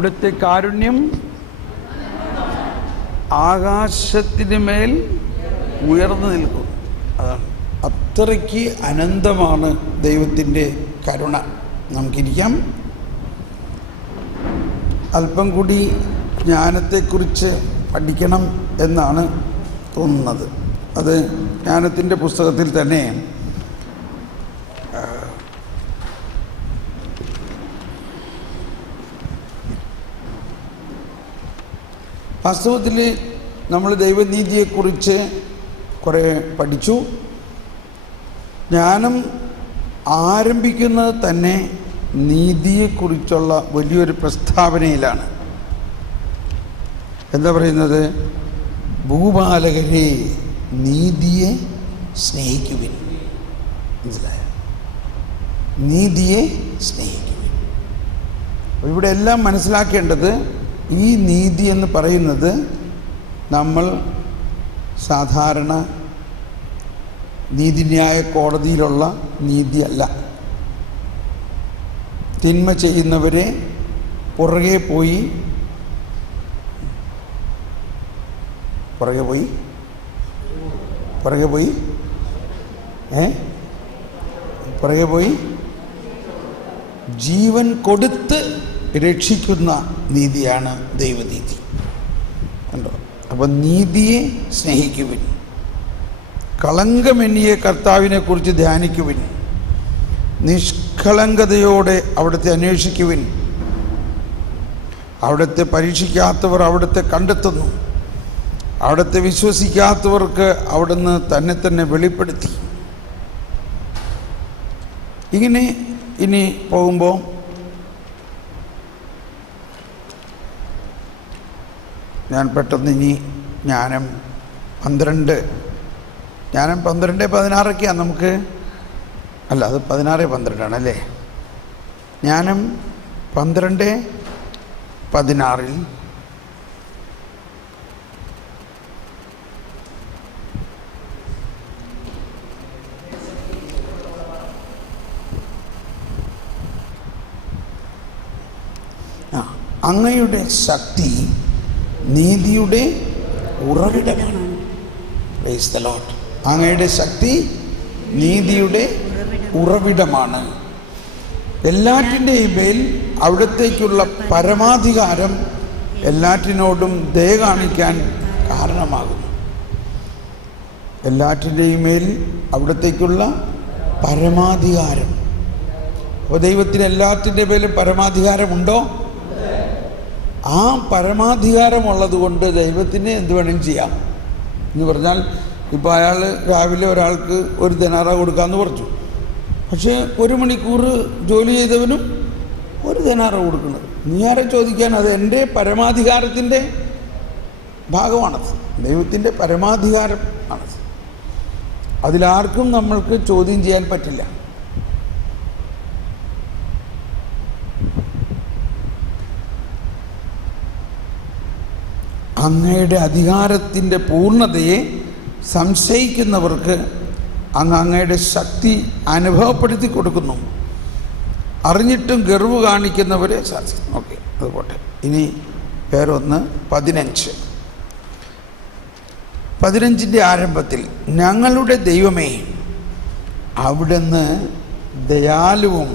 അവിടുത്തെ കാരുണ്യം ആകാശത്തിന് മേൽ ഉയർന്നു നിൽക്കും. അതാണ്, അത്രയ്ക്ക് അനന്തമാണ് ദൈവത്തിൻ്റെ കരുണ. നമുക്കിരിക്കാം. അല്പം കൂടി ജ്ഞാനത്തെക്കുറിച്ച് പഠിക്കണം എന്നാണ് തോന്നുന്നത്. അത് ജ്ഞാനത്തിൻ്റെ പുസ്തകത്തിൽ തന്നെ വാസ്തവത്തിൽ നമ്മൾ ദൈവനീതിയെക്കുറിച്ച് കുറേ പഠിച്ചു. ജ്ഞാനം ആരംഭിക്കുന്നത് തന്നെ നീതിയെക്കുറിച്ചുള്ള വലിയൊരു പ്രസ്താവനയിലാണ്. എന്താ പറയുന്നത്? ഭൂപാലകരെ, നീതിയെ സ്നേഹിക്കുവിൻ. മനസ്സിലായോ? നീതിയെ സ്നേഹിക്കുവിൻ. ഇവിടെ എല്ലാം മനസ്സിലാക്കേണ്ടത്, ഈ നീതി എന്ന് പറയുന്നത് നമ്മൾ സാധാരണ നീതിന്യായ കോടതിയിലുള്ള നീതിയല്ല. തിന്മ ചെയ്യുന്നവരെ പുറകെ പോയി ജീവൻ കൊടുത്ത് രക്ഷിക്കുന്ന നീതിയാണ് ദൈവനീതി. കണ്ടോ? അപ്പം നീതിയെ സ്നേഹിക്കുവിൻ, കളങ്കമെന്നിയ കർത്താവിനെക്കുറിച്ച് ധ്യാനിക്കുവിൻ, നിഷ്കളങ്കതയോടെ അവിടുത്തെ അന്വേഷിക്കുവിൻ. അവിടുത്തെ പരീക്ഷിക്കാത്തവർ അവിടുത്തെ കണ്ടെത്തുന്നു, അവിടുത്തെ വിശ്വസിക്കാത്തവർക്ക് അവിടുന്ന് തന്നെ തന്നെ വെളിപ്പെടുത്തി. ഇങ്ങനെ ഇനി പോകുമ്പോൾ ഞാൻ പെട്ടെന്ന് ഇനി ജ്ഞാനം 12:16 നമുക്ക്, അല്ല അത് 16:12 അല്ലേ? ജ്ഞാനം 12:16 അങ്ങയുടെ ശക്തി നീതിയുടെ ഉറവിടമാണ്. Price the Lord. അങ്ങയുടെ ശക്തി നീതിയുടെ ഉറവിടമാണ്. എല്ലാറ്റിൻ്റെയും മേൽ അവിടത്തേക്കുള്ള പരമാധികാരം എല്ലാറ്റിനോടും ദയ കാണിക്കാൻ കാരണമാകുന്നു. എല്ലാറ്റിൻ്റെയും മേൽ അവിടത്തേക്കുള്ള പരമാധികാരം. അപ്പോൾ ദൈവത്തിന് എല്ലാറ്റിൻ്റെ മേലും പരമാധികാരമുണ്ടോ? ആ പരമാധികാരമുള്ളത് കൊണ്ട് ദൈവത്തിന് എന്ത് വേണമെങ്കിലും ചെയ്യാം എന്ന് പറഞ്ഞാൽ, ഇപ്പോൾ അയാൾ രാവിലെ ഒരാൾക്ക് 1 ദിനാറ കൊടുക്കാമെന്ന് പറഞ്ഞു. പക്ഷേ 1 മണിക്കൂർ ജോലി ചെയ്തവനും 1 ദിനാറ കൊടുക്കുന്നത്. നീ ആരെ ചോദിക്കാൻ? അത് എൻ്റെ പരമാധികാരത്തിൻ്റെ ഭാഗമാണത്, ദൈവത്തിൻ്റെ പരമാധികാരം ആണത്. അതിലാർക്കും നമ്മൾക്ക് ചോദ്യം ചെയ്യാൻ പറ്റില്ല. അങ്ങയുടെ അധികാരത്തിൻ്റെ പൂർണ്ണതയെ സംശയിക്കുന്നവർക്ക് അങ്ങയുടെ ശക്തി അനുഭവപ്പെടുത്തി കൊടുക്കുന്നു. അറിഞ്ഞിട്ടും ഗർവ് കാണിക്കുന്നവരെ ശാസിക്കുന്നു. ഓക്കെ, അത് പോട്ടെ. ഇനി വേറൊന്ന് 15 ആരംഭത്തിൽ, ഞങ്ങളുടെ ദൈവമേ, അവിടുന്ന് ദയാലുവും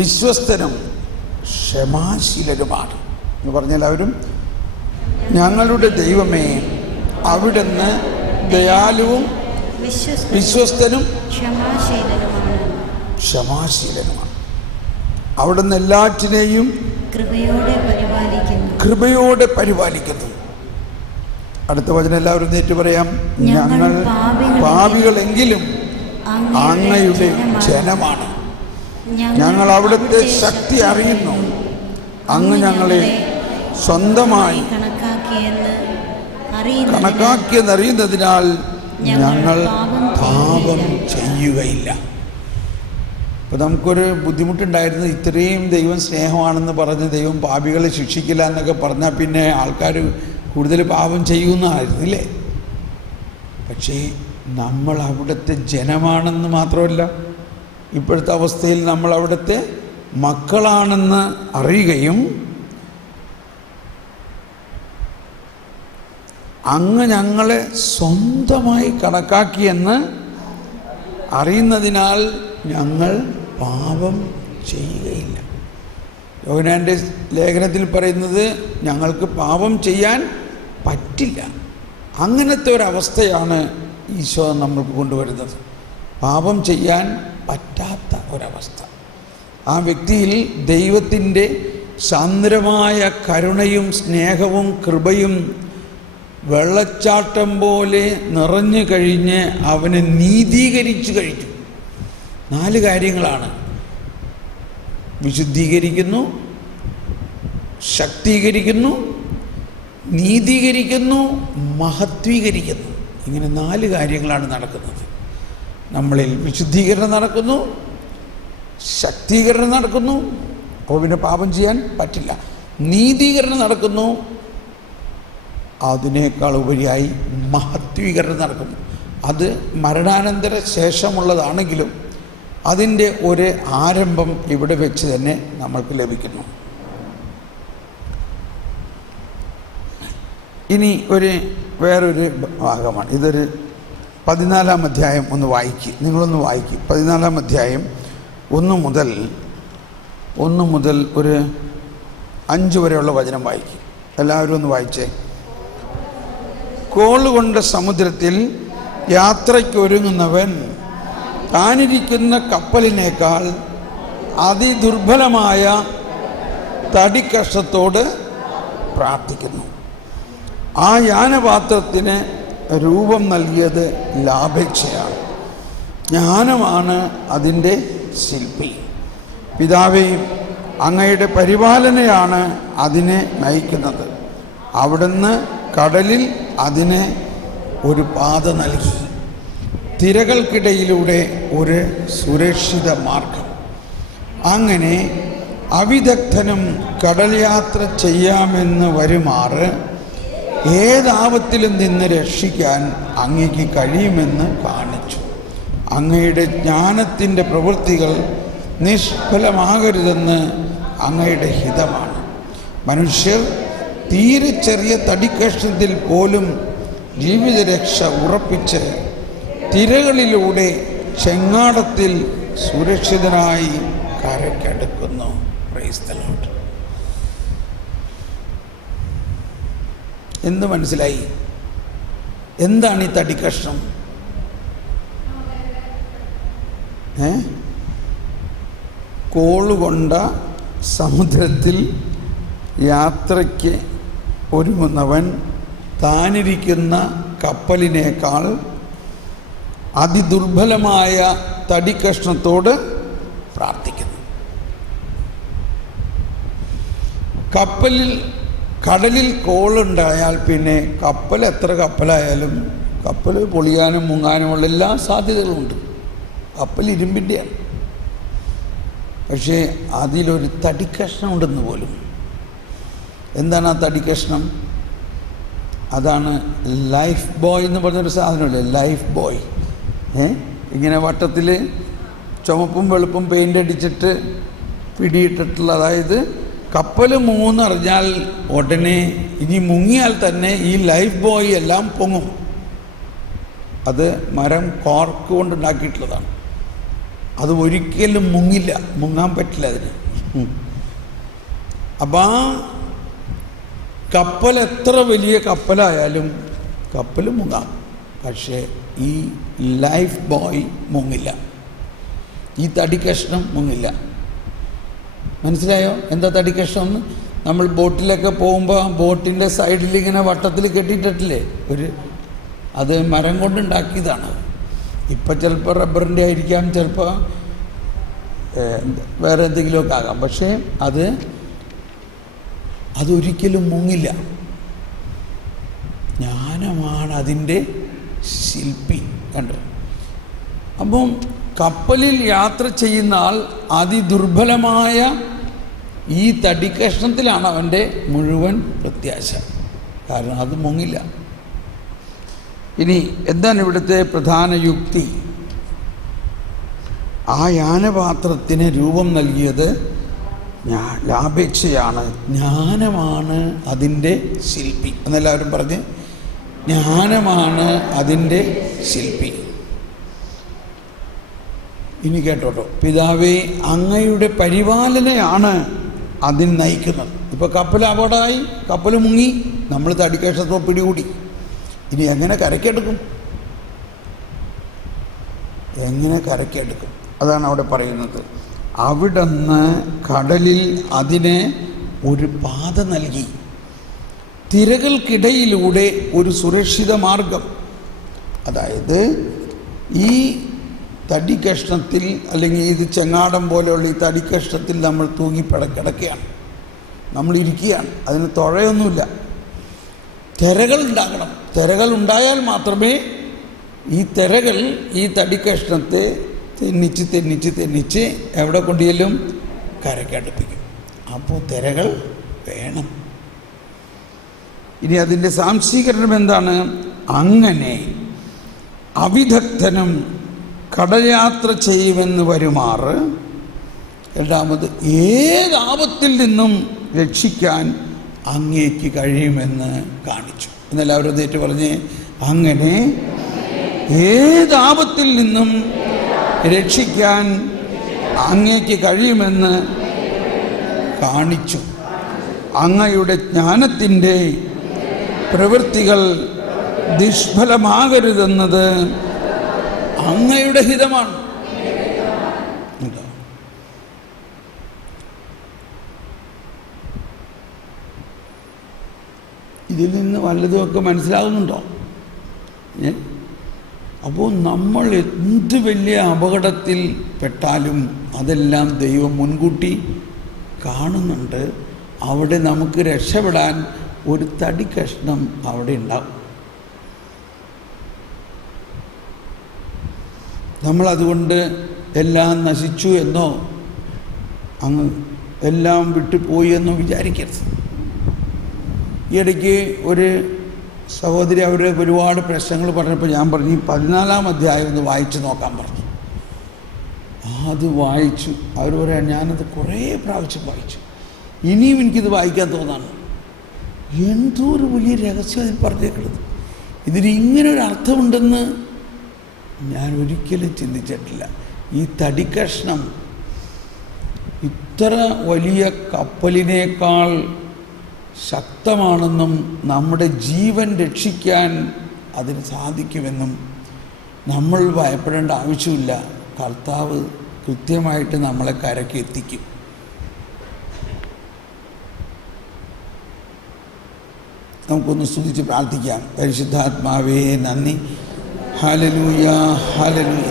വിശ്വസ്തനും ക്ഷമാശീലനുമാണ് എന്ന് പറഞ്ഞെല്ലാവരും. ഞങ്ങളുടെ ദൈവമേ, അവിടുന്ന് ദയാലുവും വിശ്വസ്തനും ക്ഷമാശീലനുമാണ്. അവിടുന്ന് എല്ലാറ്റിനെയും കൃപയോടെ പരിപാലിക്കുന്നു. അടുത്ത വചനം എല്ലാവരും നേരിട്ട് പറയാം. ഞങ്ങൾ പാപികളെങ്കിലും അങ്ങയുടെ ജനമാണ്. ഞങ്ങൾ അവിടുത്തെ ശക്തി അറിയുന്നു. അങ്ങ് ഞങ്ങളെ സ്വന്തമായി കണക്കാക്കിയെന്നറിയുന്നതിനാൽ ഞങ്ങൾ പാപം ചെയ്യുകയില്ല. അപ്പോൾ നമുക്കൊരു ബുദ്ധിമുട്ടുണ്ടായിരുന്നു. ഇത്രയും ദൈവം സ്നേഹമാണെന്ന് പറഞ്ഞ് ദൈവം പാപികളെ ശിക്ഷിക്കില്ല എന്നൊക്കെ പറഞ്ഞാൽ പിന്നെ ആൾക്കാർ കൂടുതൽ പാപം ചെയ്യുന്നതായിരുന്നില്ലേ? പക്ഷേ നമ്മൾ അവിടുത്തെ ജനമാണെന്ന് മാത്രമല്ല, ഇപ്പോഴത്തെ അവസ്ഥയിൽ നമ്മൾ അവിടുത്തെ മക്കളാണെന്ന് അറിയുകയും അങ്ങ് ഞങ്ങളെ സ്വന്തമായി കണക്കാക്കിയെന്ന് അറിയുന്നതിനാൽ ഞങ്ങൾ പാപം ചെയ്യുകയില്ല. യോഹന്നാൻ്റെ ലേഖനത്തിൽ പറയുന്നത് ഞങ്ങൾക്ക് പാപം ചെയ്യാൻ പറ്റില്ല. അങ്ങനത്തെ ഒരവസ്ഥയാണ് ഈശോ നമ്മൾക്ക് കൊണ്ടുവരുന്നത്. പാപം ചെയ്യാൻ പറ്റാത്ത ഒരവസ്ഥ. ആ വ്യക്തിയിൽ ദൈവത്തിൻ്റെ സാന്ദ്രമായ കരുണയും സ്നേഹവും കൃപയും വെള്ളച്ചാട്ടം പോലെ നിറഞ്ഞു കഴിഞ്ഞ് അവനെ നീതീകരിച്ചു കഴിഞ്ഞു. 4 കാര്യങ്ങളാണ്: വിശുദ്ധീകരിക്കുന്നു, ശക്തീകരിക്കുന്നു, നീതീകരിക്കുന്നു, മഹത്വീകരിക്കുന്നു. ഇങ്ങനെ 4 കാര്യങ്ങളാണ് നടക്കുന്നത്. നമ്മളിൽ വിശുദ്ധീകരണം നടക്കുന്നു, ശക്തീകരണം നടക്കുന്നു, അപ്പോൾ പിന്നെ പാപം ചെയ്യാൻ പറ്റില്ല. നീതീകരണം നടക്കുന്നു, അതിനേക്കാൾ ഉപരിയായി മഹത്വീകരണം നടക്കുന്നു. അത് മരണാനന്തര ശേഷമുള്ളതാണെങ്കിലും അതിൻ്റെ ഒരു ആരംഭം ഇവിടെ വെച്ച് തന്നെ നമ്മൾക്ക് ലഭിക്കുന്നു. ഇനി വേറൊരു ഭാഗമാണ്. ഇതൊരു 14-ാം അധ്യായം നിങ്ങളൊന്ന് വായിക്കും. 14-ാം അധ്യായം 1 മുതൽ ഒരു 5 വരെയുള്ള വചനം വായിക്കും. എല്ലാവരും ഒന്ന് വായിച്ചേ. കോളുകൊണ്ട സമുദ്രത്തിൽ യാത്രയ്ക്കൊരുങ്ങുന്നവൻ താനിരിക്കുന്ന കപ്പലിനേക്കാൾ അതിദുർബലമായ തടിക്കഷത്തോട് പ്രാർത്ഥിക്കുന്നു. ആ യാനപാത്രത്തിന് രൂപം നൽകിയത് ലാഭേച്ഛയാണ്. ജ്ഞാനമാണ് അതിൻ്റെ ശില്പി. പിതാവേ, അങ്ങയുടെ പരിപാലനയാണ് അതിനെ നയിക്കുന്നത്. അവിടുന്ന് കടലിൽ അതിന് ഒരു പാത നൽകി, തിരകൾക്കിടയിലൂടെ ഒരു സുരക്ഷിത മാർഗം. അങ്ങനെ അവിദഗ്ധനും കടൽ യാത്ര ചെയ്യാമെന്ന് വരുമാറ് ഏതാപത്തിലും നിന്ന് രക്ഷിക്കാൻ അങ്ങയ്ക്ക് കഴിയുമെന്ന് കാണിച്ചു. അങ്ങയുടെ ജ്ഞാനത്തിൻ്റെ പ്രവൃത്തികൾ നിഷ്ഫലമാകരുതെന്ന് അങ്ങയുടെ ഹിതമാണ്. മനുഷ്യർ തീരെ ചെറിയ തടിക്കഷ്ണത്തിൽ പോലും ജീവിതരക്ഷ ഉറപ്പിച്ച് തിരകളിലൂടെ ചെങ്ങാടത്തിൽ സുരക്ഷിതനായി കരയ്ക്കടുക്കുന്നു. Praise the lord. എന്ത് മനസ്സിലായി? എന്താണ് ഈ തടിക്കഷ്ണം? കോളുകൊണ്ട സമുദ്രത്തിൽ യാത്രയ്ക്ക് ഒരുങ്ങുന്നവൻ താനിരിക്കുന്ന കപ്പലിനേക്കാൾ അതിദുർബലമായ തടിക്കഷ്ണത്തോട് പ്രാർത്ഥിക്കുന്നു. കടലിൽ കോളുണ്ടായാൽ പിന്നെ എത്ര കപ്പലായാലും കപ്പൽ പൊളിയാനും മുങ്ങാനുമുള്ള എല്ലാ സാധ്യതകളുമുണ്ട്. കപ്പൽ ഇരുമ്പിൻ്റെയാണ്. പക്ഷേ അതിലൊരു തടിക്കഷ്ണം ഉണ്ടെന്ന് പോലും. എന്താണ് ആ തടിക്കഷ്ണം? അതാണ് ലൈഫ് ബോയ് എന്ന് പറഞ്ഞൊരു സാധനമല്ലേ, ലൈഫ് ബോയ്. ഇങ്ങനെ വട്ടത്തിൽ ചുമപ്പും വെളുപ്പും പെയിൻ്റ് അടിച്ചിട്ട് പിടിയിട്ടിട്ടുള്ള, അതായത് കപ്പൽ മുങ്ങുന്നറിഞ്ഞാൽ ഉടനെ, ഇനി മുങ്ങിയാൽ തന്നെ ഈ ലൈഫ് ബോയ് എല്ലാം പൊങ്ങും. അത് മരം കോർക്ക് കൊണ്ടുണ്ടാക്കിയിട്ടുള്ളതാണ്. അത് ഒരിക്കലും മുങ്ങാൻ പറ്റില്ല അതിന്. അപ്പം ആ കപ്പൽ എത്ര വലിയ കപ്പലായാലും കപ്പൽ മുങ്ങാം, പക്ഷേ ഈ ലൈഫ് ബോയ് മുങ്ങില്ല, ഈ തടിക്കഷ്ണം മുങ്ങില്ല. മനസ്സിലായോ എന്താ തടിക്കഷ്ണം എന്ന്? നമ്മൾ ബോട്ടിലൊക്കെ പോകുമ്പോൾ ബോട്ടിൻ്റെ സൈഡിൽ ഇങ്ങനെ വട്ടത്തിൽ കെട്ടിയിട്ടില്ലേ അത് മരം കൊണ്ടുണ്ടാക്കിയതാണ്. ഇപ്പം ചിലപ്പോൾ റബ്ബറിൻ്റെ ആയിരിക്കാം, ചിലപ്പോൾ വേറെ എന്തെങ്കിലുമൊക്കെ ആകാം. പക്ഷേ അതൊരിക്കലും മുങ്ങില്ല. ജ്ഞാനമാണ് അതിൻ്റെ ശില്പി. കണ്ടു? അപ്പം കപ്പലിൽ യാത്ര ചെയ്യുന്ന ആൾ അതിദുർബലമായ ഈ തടിക്കഷ്ണത്തിലാണ് അവൻ്റെ മുഴുവൻ പ്രത്യാശ. കാരണം അത് മുങ്ങില്ല. ഇനി എന്താണ് ഇവിടുത്തെ പ്രധാന യുക്തി? ആ യാനപാത്രത്തിന് രൂപം നൽകിയത് ലാഭേച്ഛയാണ്, ജ്ഞാനമാണ് അതിൻ്റെ ശില്പി എന്നെല്ലാവരും പറഞ്ഞ് ജ്ഞാനമാണ് അതിൻ്റെ ശില്പി. ഇനി കേട്ടോട്ടോ. പിതാവേ, അങ്ങയുടെ പരിപാലനയാണ് അതിന് നയിക്കുന്നത്. ഇപ്പോൾ കപ്പൽ അപകടമായി, കപ്പൽ മുങ്ങി, നമ്മൾ തടിക്കഷത്തോ പിടികൂടി. ഇനി എങ്ങനെ കരക്കെടുക്കും? എങ്ങനെ കരക്കെടുക്കും? അതാണ് അവിടെ പറയുന്നത്. അവിടുന്ന് കടലിൽ അതിന് ഒരു പാത നൽകി, തിരകൾക്കിടയിലൂടെ ഒരു സുരക്ഷിത മാർഗം. അതായത് ഈ തടിക്കഷ്ണത്തിൽ, അല്ലെങ്കിൽ ഇത് ചെങ്ങാടം പോലെയുള്ള ഈ തടിക്കഷ്ണത്തിൽ നമ്മൾ തൂങ്ങിക്കിടക്കുകയാണ്, നമ്മളിരിക്കുകയാണ്. അതിന് തുഴയൊന്നുമില്ല. തിരകൾ ഉണ്ടാകണം. തിരകൾ ഉണ്ടായാൽ മാത്രമേ ഈ തിരകൾ ഈ തടിക്കഷ്ണത്തെ തെന്നിച്ച് തെന്നിച്ച് തെന്നിച്ച് എവിടെ കൊണ്ടുചെല്ലും? കരക്കടുപ്പിക്കും. അപ്പോൾ തിരകൾ വേണം. ഇനി അതിൻ്റെ സാംശീകരണം എന്താണ്? അങ്ങനെ അവിദഗ്ധനും കടയാത്ര ചെയ്യുമെന്ന് വരുമാറ്, രണ്ടാമത് ഏതാപത്തിൽ നിന്നും രക്ഷിക്കാൻ അങ്ങേക്ക് കഴിയുമെന്ന് കാണിച്ചു. എന്നെല്ലാവരും തേറ്റ് പറഞ്ഞ്, അങ്ങനെ ഏതാപത്തിൽ നിന്നും രക്ഷിക്കാൻ അങ്ങേക്ക് കഴിയുമെന്ന് കാണിച്ചു. അങ്ങയുടെ ജ്ഞാനത്തിൻ്റെ പ്രവൃത്തികൾ നിഷ്ഫലമാകരുതെന്നത് അങ്ങയുടെ ഹിതമാണ്. ഇതിൽ നിന്ന് വല്ലതുമൊക്കെ മനസ്സിലാകുന്നുണ്ടോ? അപ്പോൾ നമ്മൾ എന്ത് വലിയ അപകടത്തിൽ പെട്ടാലും അതെല്ലാം ദൈവം മുൻകൂട്ടി കാണുന്നുണ്ട്. അവിടെ നമുക്ക് രക്ഷപ്പെടാൻ ഒരു തടി കഷ്ണം അവിടെ ഉണ്ടാവും. നമ്മളതുകൊണ്ട് എല്ലാം നശിച്ചു എന്നോ അങ്ങ് എല്ലാം വിട്ടുപോയി എന്നോ വിചാരിക്കരുത്. ഈ ഇടയ്ക്ക് ഒരു സഹോദരി അവരുടെ ഒരുപാട് പ്രശ്നങ്ങൾ പറഞ്ഞപ്പോൾ ഞാൻ പറഞ്ഞു, 14-ാം അധ്യായം ഒന്ന് വായിച്ച് നോക്കാൻ പറഞ്ഞു. അത് വായിച്ചു. അവർ പറയാൻ, ഞാനത് കുറേ പ്രാവശ്യം വായിച്ചു, ഇനിയും എനിക്കിത് വായിക്കാൻ തോന്നാണ്. എന്തോ ഒരു വലിയ രഹസ്യം അതിൽ പറഞ്ഞേക്കുന്നത്. ഇതിന് ഇങ്ങനൊരു അർത്ഥമുണ്ടെന്ന് ഞാൻ ഒരിക്കലും ചിന്തിച്ചിട്ടില്ല. ഈ തടിക്കഷ്ണം ഇത്ര വലിയ കപ്പലിനേക്കാൾ ശക്തമാണെന്നും നമ്മുടെ ജീവൻ രക്ഷിക്കാൻ അതിന് സാധിക്കുമെന്നും നമ്മൾ ഭയപ്പെടേണ്ട ആവശ്യമില്ല. കർത്താവ് കൃത്യമായിട്ട് നമ്മളെ കരയ്ക്ക് എത്തിക്കും. നമുക്കൊന്ന് സ്തുതിച്ച് പ്രാർത്ഥിക്കാം. പരിശുദ്ധാത്മാവേ നന്ദി. Hallelujah, hallelujah.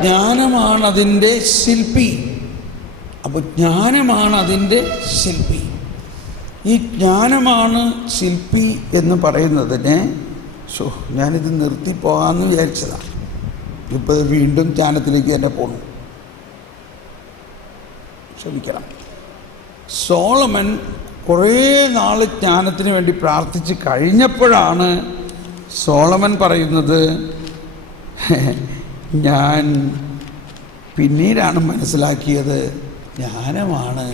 ജ്ഞാനമാണതിൻ്റെ ശില്പി. അപ്പോൾ ജ്ഞാനമാണതിൻ്റെ ശില്പി. ഈ ജ്ഞാനമാണ് ശില്പി എന്ന് പറയുന്നതിനെ ഞാനിത് നിർത്തിപ്പോകാമെന്ന് വിചാരിച്ചതാണ്. ഇപ്പോൾ വീണ്ടും ജ്ഞാനത്തിലേക്ക് തന്നെ പോകണം. ക്ഷമിക്കണം. സോളമൻ കുറേ നാൾ ജ്ഞാനത്തിന് വേണ്ടി പ്രാർത്ഥിച്ച് കഴിഞ്ഞപ്പോഴാണ് സോളമൻ പറയുന്നത്, ഞാൻ പിന്നീടാണ് മനസ്സിലാക്കിയത് ജ്ഞാനമാണ്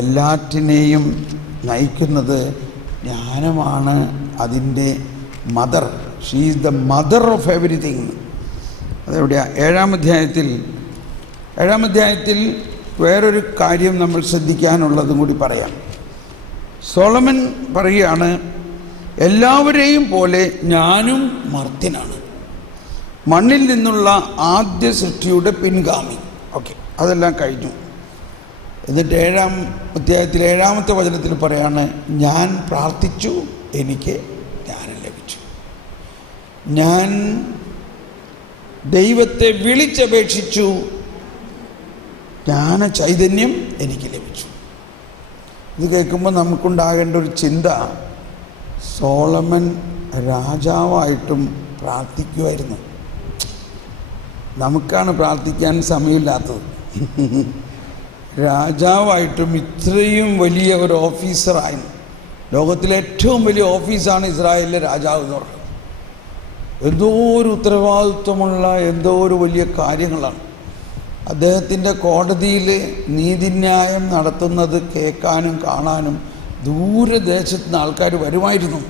എല്ലാറ്റിനെയും നയിക്കുന്നത്, ജ്ഞാനമാണ് അതിൻ്റെ mother. She is the mother of everything. അതെവിടെയാണ്? 7-ാം അധ്യായത്തിൽ വേറൊരു കാര്യം നമ്മൾ ശ്രദ്ധിക്കാനുള്ളതും കൂടി പറയാം. സോളമൻ പറയുകയാണ്, എല്ലാവരെയും പോലെ ഞാനും മർത്യനാണ്, മണ്ണിൽ നിന്നുള്ള ആദ്യ സൃഷ്ടിയുടെ പിൻഗാമി. ഓക്കെ, അതെല്ലാം കഴിഞ്ഞു. എന്നിട്ട് 7-ാം അധ്യായത്തിൽ 7-ാമത്തെ വചനത്തിൽ പറയാണ്, ഞാൻ പ്രാർത്ഥിച്ചു, എനിക്ക് ജ്ഞാനം ലഭിച്ചു. ഞാൻ ദൈവത്തെ വിളിച്ചപേക്ഷിച്ചു, ജ്ഞാന ചൈതന്യം എനിക്ക് ലഭിച്ചു. ഇത് കേൾക്കുമ്പോൾ നമുക്കുണ്ടാകേണ്ട ഒരു ചിന്ത, സോളമൻ രാജാവായിട്ടും പ്രാർത്ഥിക്കുമായിരുന്നു. നമുക്കാണ് പ്രാർത്ഥിക്കാൻ സമയമില്ലാത്തത്. രാജാവായിട്ടും ഇത്രയും വലിയ ഒരു ഓഫീസറായി ലോകത്തിലെ ഏറ്റവും വലിയ ഓഫീസാണ് ഇസ്രായേലിലെ രാജാവ് എന്ന് പറയുന്നത്. എന്തോ ഒരു ഉത്തരവാദിത്വമുള്ള എന്തോ ഒരു വലിയ കാര്യങ്ങളാണ്. അദ്ദേഹത്തിൻ്റെ കോടതിയിൽ നീതിന്യായം നടത്തുന്നത് കേൾക്കാനും കാണാനും ദൂരദേശത്ത് നിന്ന് ആൾക്കാർ വരുമായിരുന്നു.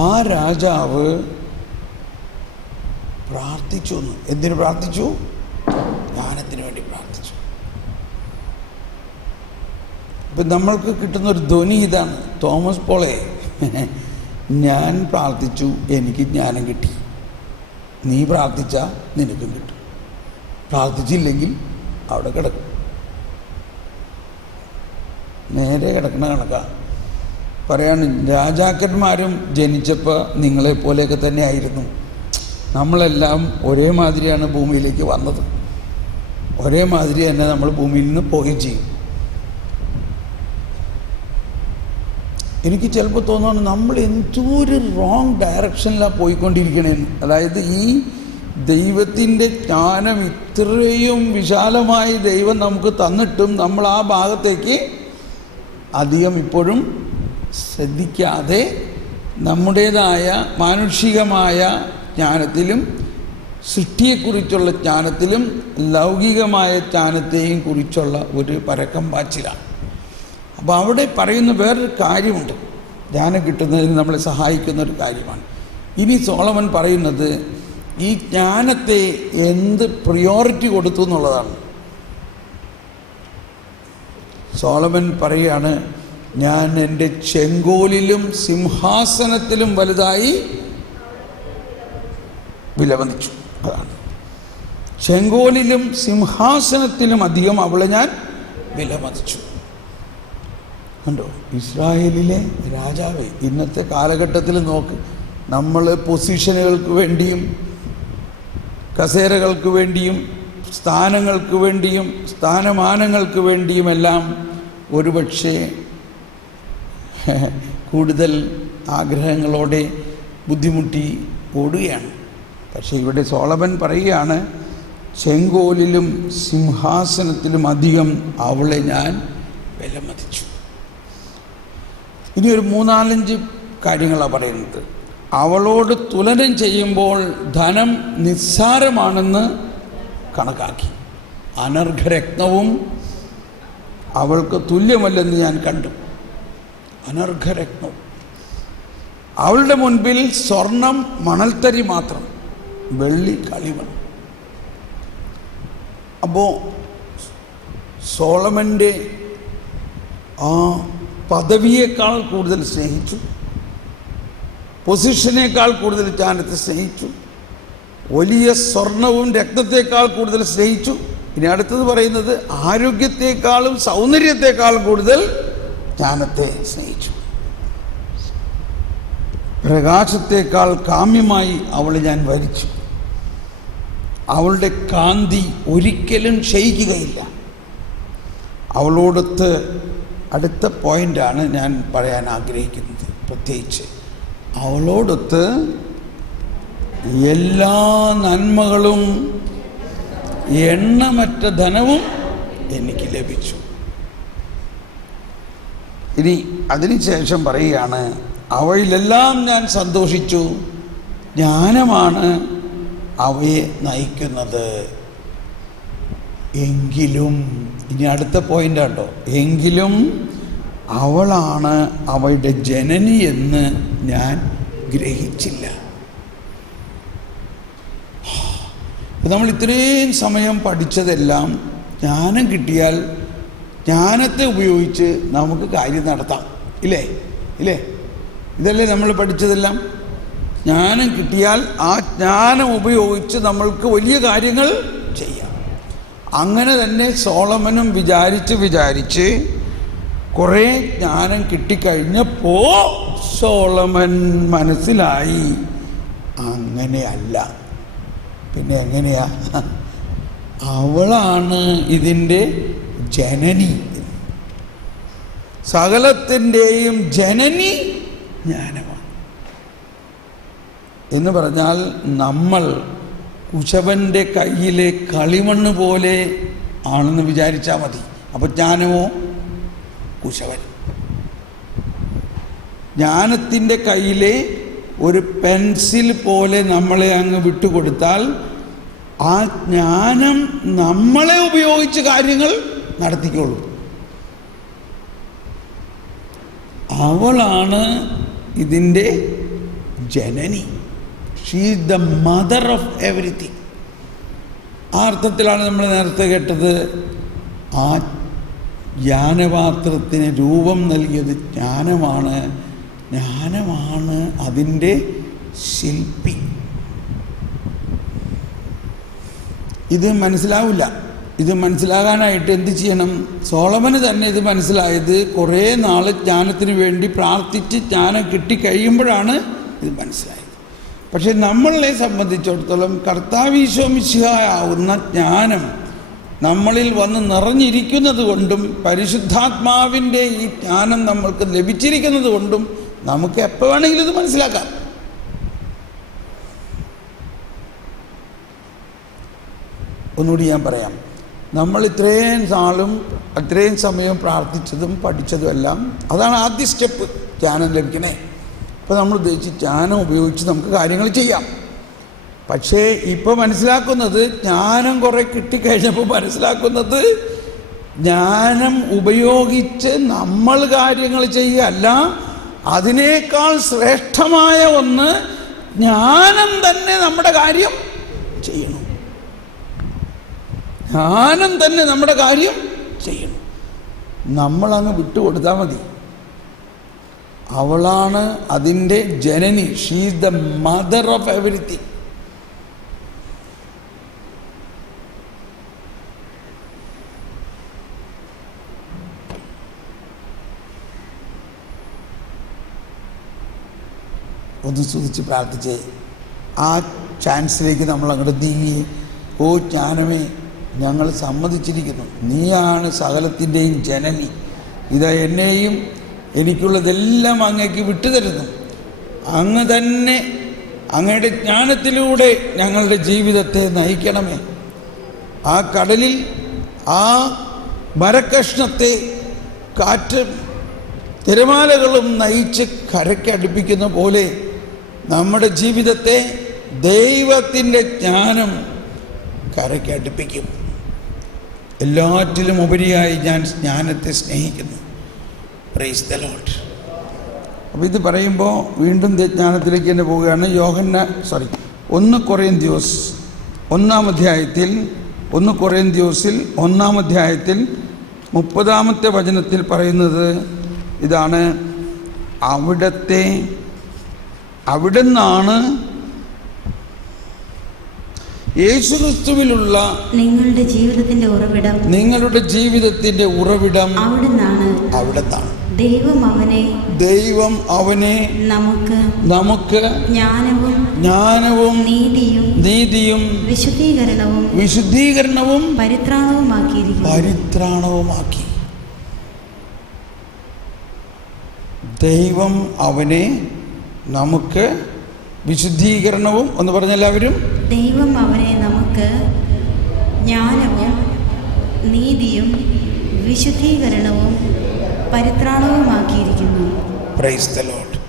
ആ രാജാവ് പ്രാർത്ഥിച്ചു. എന്തിനു പ്രാർത്ഥിച്ചു? ജ്ഞാനത്തിന് വേണ്ടി പ്രാർത്ഥിച്ചു. ഇപ്പം നമ്മൾക്ക് കിട്ടുന്നൊരു ധ്വനി ഇതാണ്, തോമസ് പോളെ ഞാൻ പ്രാർത്ഥിച്ചു, എനിക്ക് ജ്ഞാനം കിട്ടി. നീ പ്രാർത്ഥിച്ചാൽ നിനക്കും കിട്ടും, പ്രാർത്ഥിച്ചില്ലെങ്കിൽ അവിടെ കിടക്കും. നേരെ കിടക്കണ കണക്കാണ്. പറയാണ്, രാജാക്കന്മാരും ജനിച്ചപ്പോൾ നിങ്ങളെപ്പോലെയൊക്കെ തന്നെ ആയിരുന്നു. നമ്മളെല്ലാം ഒരേ മാതിരിയാണ് ഭൂമിയിലേക്ക് വന്നത്, ഒരേ മാതിരി തന്നെ നമ്മൾ ഭൂമിയിൽ നിന്ന് പോവുകയും ചെയ്യും. എനിക്ക് ചിലപ്പോൾ തോന്നുന്നു നമ്മൾ എന്തൊരു റോങ് ഡയറക്ഷനിലാണ് പോയിക്കൊണ്ടിരിക്കണേന്ന്. അതായത് ഈ ദൈവത്തിൻ്റെ ജ്ഞാനം ഇത്രയും വിശാലമായി ദൈവം നമുക്ക് തന്നിട്ടും നമ്മൾ ആ ഭാഗത്തേക്ക് അധികം ഇപ്പോഴും ശ്രദ്ധിക്കാതെ നമ്മുടേതായ മാനുഷികമായ ജ്ഞാനത്തിലും സൃഷ്ടിയെക്കുറിച്ചുള്ള ജ്ഞാനത്തിലും ലൗകികമായ ജ്ഞാനത്തെയും കുറിച്ചുള്ള ഒരു പരക്കം പാച്ചിലാണ്. അപ്പോൾ അവിടെ പറയുന്ന വേറൊരു കാര്യമുണ്ട്, ജ്ഞാനം കിട്ടുന്നതിന് നമ്മളെ സഹായിക്കുന്ന ഒരു കാര്യമാണ്. ഇനി സോളമൻ പറയുന്നത് ഈ ജ്ഞാനത്തെ എന്ത് പ്രിയോറിറ്റി കൊടുത്തു എന്നുള്ളതാണ്. സോളമൻ പറയുകയാണ്, ഞാൻ എൻ്റെ ചെങ്കോലിലും സിംഹാസനത്തിലും വലുതായി വിലമതിച്ചു. അതാണ്, ചെങ്കോലിലും സിംഹാസനത്തിലും അധികം അവളെ ഞാൻ വിലമതിച്ചു. കണ്ടോ, ഇസ്രായേലിലെ രാജാവേ. ഇന്നത്തെ കാലഘട്ടത്തിൽ നോക്ക്, നമ്മൾ പൊസിഷനുകൾക്ക് വേണ്ടിയും കസേരകൾക്ക് വേണ്ടിയും സ്ഥാനങ്ങൾക്ക് വേണ്ടിയും സ്ഥാനമാനങ്ങൾക്ക് വേണ്ടിയുമെല്ലാം ഒരുപക്ഷെ കൂടുതൽ ആഗ്രഹങ്ങളോടെ ബുദ്ധിമുട്ടി ഓടുകയാണ്. പക്ഷേ ഇവിടെ സോളമൻ പറയുകയാണ്, ചെങ്കോലിലും സിംഹാസനത്തിലും അധികം അവളെ ഞാൻ വിലമതിച്ചു. ഇനി ഒരു 3-4 കാര്യങ്ങളാണ് പറയുന്നത്. അവളോട് തുലനം ചെയ്യുമ്പോൾ ധനം നിസ്സാരമാണെന്ന് കണക്കാക്കി. അനർഘരത്നവും അവൾക്ക് തുല്യമല്ലെന്ന് ഞാൻ കണ്ടു. അനർഘരത്നവും അവളുടെ മുൻപിൽ സ്വർണം മണൽത്തരി മാത്രം, വെള്ളി കളിമൺ. അപ്പോൾ സോളമൻ്റെ ആ പദവിയേക്കാൾ കൂടുതൽ സ്നേഹിച്ചു, പൊസിഷനേക്കാൾ കൂടുതൽ ജ്ഞാനത്തെ സ്നേഹിച്ചു, വലിയ സ്വർണവും രക്തത്തെക്കാൾ കൂടുതൽ സ്നേഹിച്ചു. ഇനി അടുത്തത് പറയുന്നത് ആരോഗ്യത്തെക്കാളും സൗന്ദര്യത്തെക്കാളും കൂടുതൽ ജ്ഞാനത്തെ സ്നേഹിച്ചു. പ്രകാശത്തേക്കാൾ കാമ്യമായി അവളെ ഞാൻ വരിച്ചു. അവളുടെ കാന്തി ഒരിക്കലും ക്ഷയിക്കുകയില്ല. അവളോടൊത്ത് അടുത്ത പോയിൻ്റാണ് ഞാൻ പറയാൻ ആഗ്രഹിക്കുന്നത്. പ്രത്യേകിച്ച് അവളോടൊത്ത് എല്ലാ നന്മകളും എണ്ണമറ്റ ധനവും എനിക്ക് ലഭിച്ചു. ഇനി അതിനുശേഷം പറയുകയാണ്, അവയിലെല്ലാം ഞാൻ സന്തോഷിച്ചു, ജ്ഞാനമാണ് അവയെ നയിക്കുന്നത്. എങ്കിലും, ഇനി അടുത്ത പോയിൻ്റാട്ടോ, എങ്കിലും അവളാണ് അവളുടെ ജനനി എന്ന് ഞാൻ ഗ്രഹിച്ചില്ല. നമ്മൾ ഇത്രയും സമയം പഠിച്ചതെല്ലാം ജ്ഞാനം കിട്ടിയാൽ ജ്ഞാനത്തെ ഉപയോഗിച്ച് നമുക്ക് കാര്യം നടത്താം, ഇല്ലേ? ഇതല്ലേ നമ്മൾ പഠിച്ചതെല്ലാം? ജ്ഞാനം കിട്ടിയാൽ ആ ജ്ഞാനം ഉപയോഗിച്ച് നമ്മൾക്ക് വലിയ കാര്യങ്ങൾ ചെയ്യാം. അങ്ങനെ തന്നെ സോളമനും വിചാരിച്ച് കുറേ ജ്ഞാനം കിട്ടിക്കഴിഞ്ഞപ്പോൾ സോളമൻ മനസ്സിലായി, അങ്ങനെയല്ല. പിന്നെ എങ്ങനെയാ? അവളാണ് ഇതിൻ്റെ ജനനി, സകലത്തിൻ്റെയും ജനനി ജ്ഞാനമാണ് എന്ന് പറഞ്ഞാൽ നമ്മൾ കുശവൻ്റെ കയ്യിലെ കളിമണ്ണ് പോലെ ആണെന്ന് വിചാരിച്ചാൽ മതി. അപ്പോൾ ജ്ഞാനമോ കുശവൻ. ജ്ഞാനത്തിൻ്റെ കയ്യിലെ ഒരു പെൻസിൽ പോലെ നമ്മളെ അങ്ങ് വിട്ടുകൊടുത്താൽ ആ ജ്ഞാനം നമ്മളെ ഉപയോഗിച്ച് കാര്യങ്ങൾ നടത്തിക്കോളൂ. അവളാണ് ഇതിൻ്റെ ജനനി. She is the mother of everything. ആ അർത്ഥത്തിലാണ് നമ്മൾ നേരത്തെ കേട്ടത്, ആ ജ്ഞാനപാത്രത്തിന് രൂപം നൽകിയത് ജ്ഞാനമാണ്, ജ്ഞാനമാണ് അതിൻ്റെ ശില്പി. ഇത് മനസ്സിലാവില്ല. ഇത് മനസ്സിലാകാനായിട്ട് എന്ത് ചെയ്യണം? സോളമന് തന്നെ ഇത് മനസ്സിലായത് കുറേ നാൾ ജ്ഞാനത്തിന് വേണ്ടി പ്രാർത്ഥിച്ച് ജ്ഞാനം കിട്ടിക്കഴിയുമ്പോഴാണ് ഇത് മനസ്സിലായത്. പക്ഷെ നമ്മളെ സംബന്ധിച്ചിടത്തോളം കർത്താവ് ഈശോ മിശിഹായാവുന്ന ജ്ഞാനം നമ്മളിൽ വന്ന് നിറഞ്ഞിരിക്കുന്നത് കൊണ്ടും പരിശുദ്ധാത്മാവിൻ്റെ ഈ ജ്ഞാനം നമ്മൾക്ക് ലഭിച്ചിരിക്കുന്നത് കൊണ്ടും നമുക്ക് എപ്പോൾ വേണമെങ്കിലും ഇത് മനസ്സിലാക്കാം. ഒന്നുകൂടി ഞാൻ പറയാം. നമ്മൾ ഇത്രയും സമയം പ്രാർത്ഥിച്ചതും പഠിച്ചതും എല്ലാം അതാണ് ആദ്യ സ്റ്റെപ്പ്, ജ്ഞാനം ലഭിക്കണേ. അപ്പോൾ നമ്മൾ ഉദ്ദേശിച്ച് ജ്ഞാനം ഉപയോഗിച്ച് നമുക്ക് കാര്യങ്ങൾ ചെയ്യാം. പക്ഷേ ഇപ്പോൾ മനസ്സിലാക്കുന്നത്, ജ്ഞാനം കുറേ കിട്ടിക്കഴിഞ്ഞപ്പോൾ മനസ്സിലാക്കുന്നത്, ജ്ഞാനം ഉപയോഗിച്ച് നമ്മൾ കാര്യങ്ങൾ ചെയ്യുകയല്ല, അതിനേക്കാൾ ശ്രേഷ്ഠമായ ഒന്ന് ജ്ഞാനം തന്നെ നമ്മുടെ കാര്യം ചെയ്യണം. ജ്ഞാനം തന്നെ നമ്മുടെ കാര്യം ചെയ്യണം. നമ്മളങ്ങ് വിട്ടുകൊടുത്താൽ മതി. അവളാണ് അതിൻ്റെ ജനനി. She is the mother of everything. ഒന്ന് സ്തുതിച്ച് പ്രാർത്ഥിച്ച് ആ ചാൻസിലേക്ക് നമ്മൾ അങ്ങോട്ട് നീങ്ങി. ഓ ജ്ഞാനമേ, ഞങ്ങൾ സമ്മതിച്ചിരിക്കുന്നു, നീയാണ് സകലത്തിൻ്റെയും ജനനി. ഇതാ എന്നെയും എനിക്കുള്ളതെല്ലാം അങ്ങേക്ക് വിട്ടുതരുന്നു. അങ്ങ് തന്നെ അങ്ങയുടെ ജ്ഞാനത്തിലൂടെ ഞങ്ങളുടെ ജീവിതത്തെ നയിക്കണമേ. ആ കടലിൽ ആ മരക്കഷ്ണത്തെ കാറ്റും തിരമാലകളും നയിച്ച് കരയ്ക്കടുപ്പിക്കുന്ന പോലെ നമ്മുടെ ജീവിതത്തെ ദൈവത്തിൻ്റെ ജ്ഞാനം കരയ്ക്കടുപ്പിക്കും. എല്ലാറ്റിലും ഉപരിയായി ഞാൻ ജ്ഞാനത്തെ സ്നേഹിക്കുന്നു. Praise the Lord. അപ്പോൾ ഇത് പറയുമ്പോൾ വീണ്ടും ജ്ഞാനത്തിലേക്ക് തന്നെ പോവുകയാണ്. 1 കൊറിന്ത്യോസ് 1-ാം അധ്യായത്തിൽ 1-ാം അധ്യായത്തിൽ 30-ാമത്തെ വചനത്തിൽ പറയുന്നത് ഇതാണ്: അവിടുന്നാണ് യേശുക്രിസ്തുവിലുള്ള നിങ്ങളുടെ ജീവിതത്തിന്റെ ഉറവിടം അവിടുന്നാണ്. ദൈവം അവനെ നമുക്ക് ജ്ഞാനവും നീതിയും വിശുദ്ധീകരണവും പരിത്രാണവുമാക്കി. ദൈവം അവനെ നമുക്ക് വിശുദ്ധീകരണവും, ഒന്ന് പറഞ്ഞെല്ലാവരും, ദൈവം അവനെ നമുക്ക് ജ്ഞാനവും നീതിയും വിശുദ്ധീകരണവും പരിത്രാണവുമാക്കിയിരിക്കുന്നു. Praise the Lord.